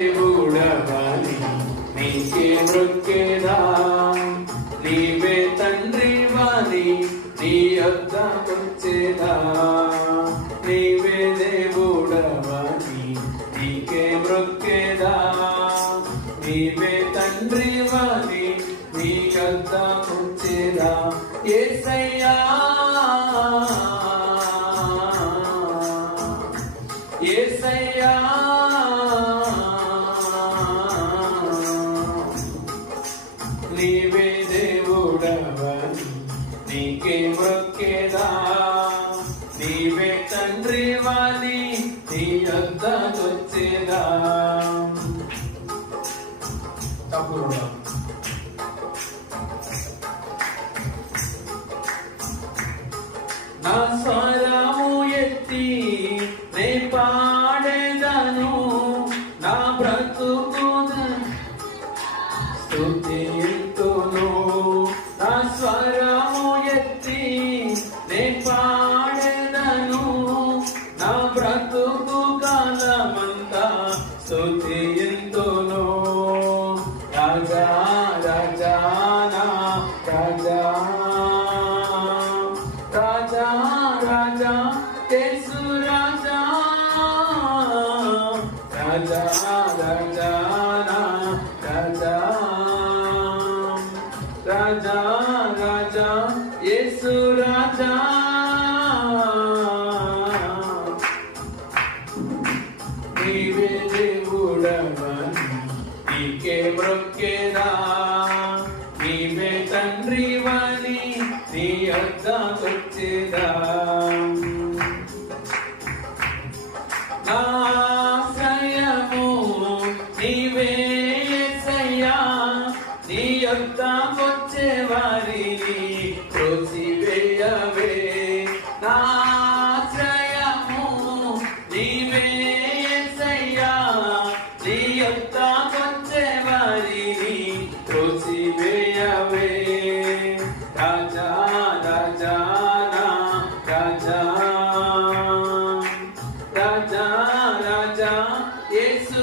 దేవుడవని నీకే మృక్కేదా నీవే తండ్రి వాని నీ యొద్దకొచ్చేదా నీవే దేవుడవని నీకే మృక్కేదా నీవే తండ్రి వాని నీ యొద్దకొచ్చేదా యేసయ్యా యేసయ్యా నీవే దేవుడవని నీకే మొక్కేదా నీవే తండ్రి వాని నీ యొద్దకొచ్చేదా నా స్వరము ఎత్తి నే పాడేదను నా బ్రతుకును స్తుతింతును నా స్వరము ఎత్తి నే పాడేదను నా బ్రతుకు కాలమంతా స్తుతింతును రాజా రాజా నా రాజా రాజా రాజా యేసు రాజా రాజా రాజా నా రాజా రాజా రాజా యేసు రాజా నీవే దేవుడవని నీకే మొక్కేదా నీవే తండ్రి వాని నీ యొద్దకొచ్చేదా ఆశ్రయము నీవే యేసయ్యా నీ యొద్దకొచ్చే వారిని త్రోసివేయవే ఆశ్రయము నీవే యేసయ్యా నీ యొద్దకొచ్చే వారిని త్రోసివేయవే రాజా రాజా నా రాజా రాజా రాజా యేసు